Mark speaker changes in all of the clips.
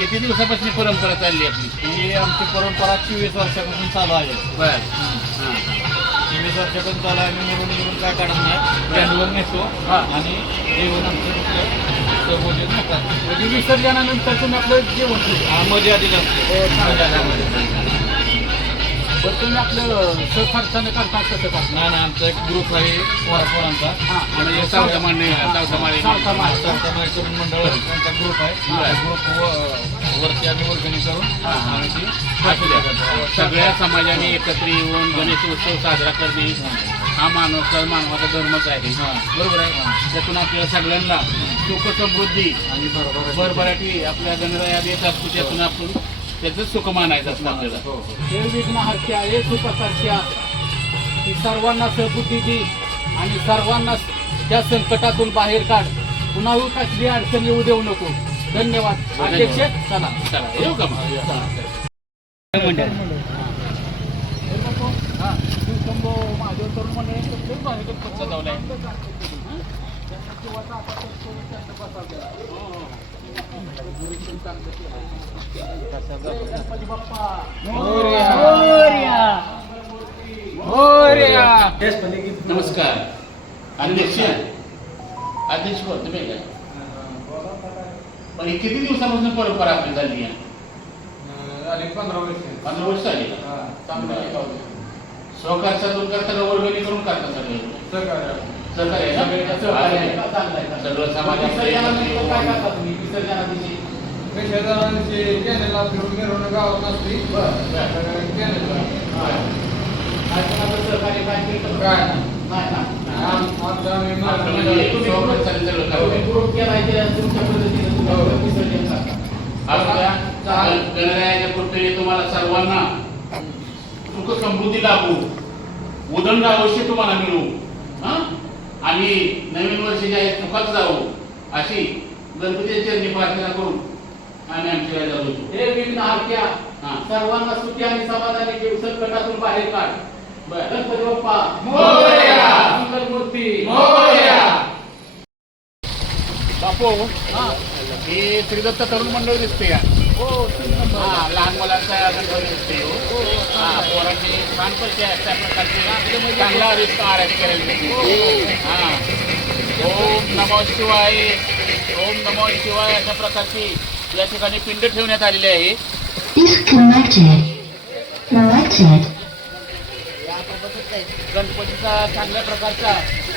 Speaker 1: किती दिवसापासून परंपरा चालली आपली?
Speaker 2: ही आमची परंपरा चोवीस वर्षापासून चालू आहे.
Speaker 1: बर.
Speaker 2: चोवीस वर्षापासून चालू आहे. आम्ही मिळून मिळून काय काढत नाही. कॅन्डल नेतो
Speaker 1: हा.
Speaker 2: आणि जेवण आमचं सर्वजण नका म्हणजे विसर्जनानंतर तुम्ही आपलं जेवण
Speaker 1: हा मध्ये आधी जास्त
Speaker 2: बरं तुम्ही आपलं सहखर्चानं करता कसं
Speaker 1: आमचा एक ग्रुप आहे पोरांचा
Speaker 2: हां. तरुण मंडळ त्यांचा ग्रुप आहे. ग्रुप वरती आम्ही वर्गणी करून
Speaker 1: हां, हां.
Speaker 2: आणि ती.
Speaker 1: सगळ्या समाजाने एकत्र येऊन गणेश उत्सव साजरा करणे हा मानवाचा मानवाचा धर्मच आहे. बरोबर आहे त्यातून आपल्याला सगळ्यांना सुख समृद्धी
Speaker 2: आणि बरोबर
Speaker 1: भरभराटी आपल्या गणरायात येत असतो त्यातून आपण त्याचं सुख मानायचं असतं आपल्याला.
Speaker 2: हो, हे. विघ्न हत्या हे सुखकर्त्या ही सर्वांना सहबुद्धी दे आणि सर्वांना त्या संकटातून बाहेर काढ. पुन्हा कसली अडचण येऊ देऊ नको. धन्यवाद. अध्यक्ष चला.
Speaker 1: चला येऊ का
Speaker 2: महादेव तरुण
Speaker 1: सजवलाय.
Speaker 2: त्यांचा जीवाचा आता तर सोडून त्यांचं बसवलेलं. गणपती बाप्पा
Speaker 1: नमस्कार. अध्यक्ष अध्यक्ष कोण तुम्ही काय? पण ही किती दिवसापासून परंपरा आपली झाली आहे? पंधरा वर्ष. झाली. का? चांगलं आहे. स्वखर्चातून करता वर्गणी करून करता सगळे. सहकार्य? सगळं समाजात
Speaker 2: काय करता तुम्ही विसर्जनादिवशी काय कोणाचं सहकार्य काय केलं?
Speaker 1: म्हणजे स्वखर्चाने सगळं
Speaker 2: तुम्ही
Speaker 1: करावं.
Speaker 2: ग्रुप केलाय ते तुमच्या पद्धतीने. चालेल.
Speaker 1: गणरायाच्या कृपेने तुम्हाला सर्वांना सुख समृद्धी लाभू उदंड अवश्य तुम्हाला मिळू हा? आणि नवीन वर्ष जे आहे सुखात जाऊ. अशी गणपतीच्या चरणी प्रार्थना करून
Speaker 2: हे
Speaker 1: हा.
Speaker 2: सर्वांना सुखी आणि समाधानी जीव संकटातून बाहेर काढ.
Speaker 1: बरं.
Speaker 2: गणपती बाप्पा. मंगलमूर्ती
Speaker 1: बापू.
Speaker 2: हा.
Speaker 1: हे श्रीदत्त तरुण मंडळ दिसते का
Speaker 2: हो.
Speaker 1: हा लहान मुलांचा गणपती दिसते हो. हा पोरांनी छानपैकी अशा प्रकारचे. चांगला रिस्क आराधी केलेली हा. ओम नमो शिवाय. ओम नमो शिवाय अशा प्रकारची या ठिकाणी पिंड ठेवण्यात आलेली आहे. गणपतीचा चांगल्या प्रकारचा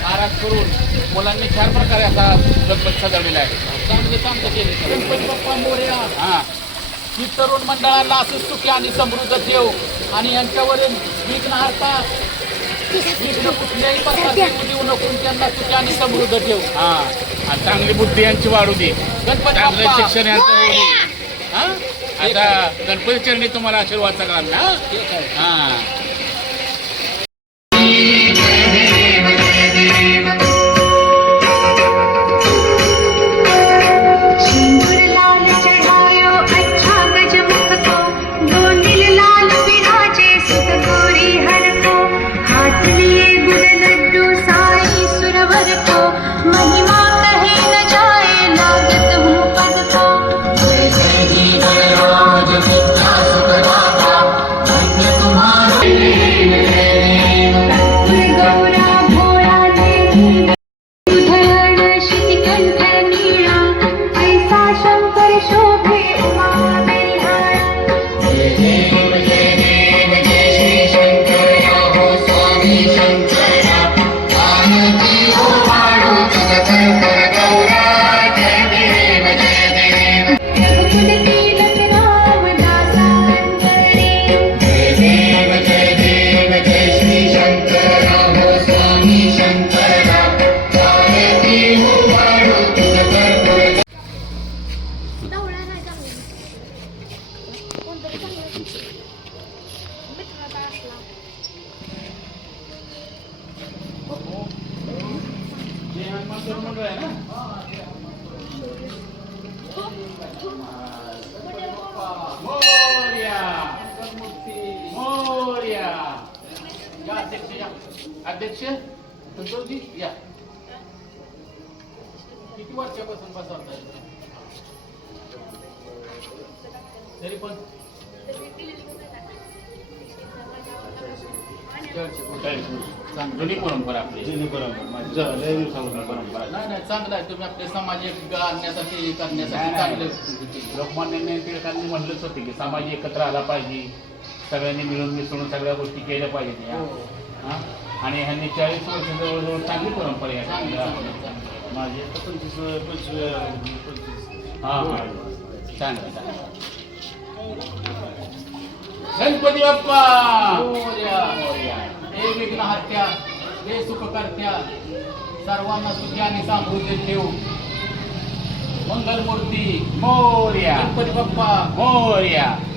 Speaker 1: आराध करून मुलांनी छान प्रकारे असा गणपती सजवलेला आहे.
Speaker 2: चांगले चांगले केले. गणपती बाप्पा मोरया.
Speaker 1: हा.
Speaker 2: ही तरुण मंडळांना असे सुखी आणि समृद्ध ठेव आणि यांच्यावरील विघ्न हरता विघ्न कुठल्याही प्रकारचे येऊ देऊ नको त्यांना सुखी आणि समृद्ध ठेव
Speaker 1: हा आणि चांगली बुद्धी यांची वाढू दे.
Speaker 2: गणपती
Speaker 1: चांगलं
Speaker 2: बाप्पा.
Speaker 1: शिक्षण यांचं होऊ दे. हा? आता गणपती चरणी तुम्हाला आशीर्वाद सगळा हा. Senhor. अध्यक्ष संतोषजी या. किती वर्षापासून बसवताय
Speaker 2: तरी पण.
Speaker 3: दिलेली
Speaker 1: जुनी परंपरा आपली.
Speaker 4: जुनी परंपरा
Speaker 1: परंपरा
Speaker 2: नाही नाही चांगलं आहे. तुम्ही आपले सामाजिक आणण्यासाठी
Speaker 1: नाही,
Speaker 2: करण्यासाठी. चांगले
Speaker 1: लोकमान्य टिळकांनी म्हटलंच होते की समाज एकत्र आला पाहिजे. सगळ्यांनी मिळून मिसळून सगळ्या गोष्टी केल्या पाहिजेत या.
Speaker 2: हो.
Speaker 1: हा? आणि ह्यांनी चाळीस वर्ष जवळजवळ चांगली परंपरा आहे
Speaker 2: चांगलं.
Speaker 4: माझी पंचवीस
Speaker 1: हा हा. चांगलं चांगलं. गणपती बाप्पा.
Speaker 2: हे विघ्नहर्त्या हे सुखकर्त्या सर्वांना सुखी आणि समृद्धी ठेव. मंगलमूर्ती
Speaker 1: मोरया.
Speaker 2: गणपती बाप्पा
Speaker 1: मोरया.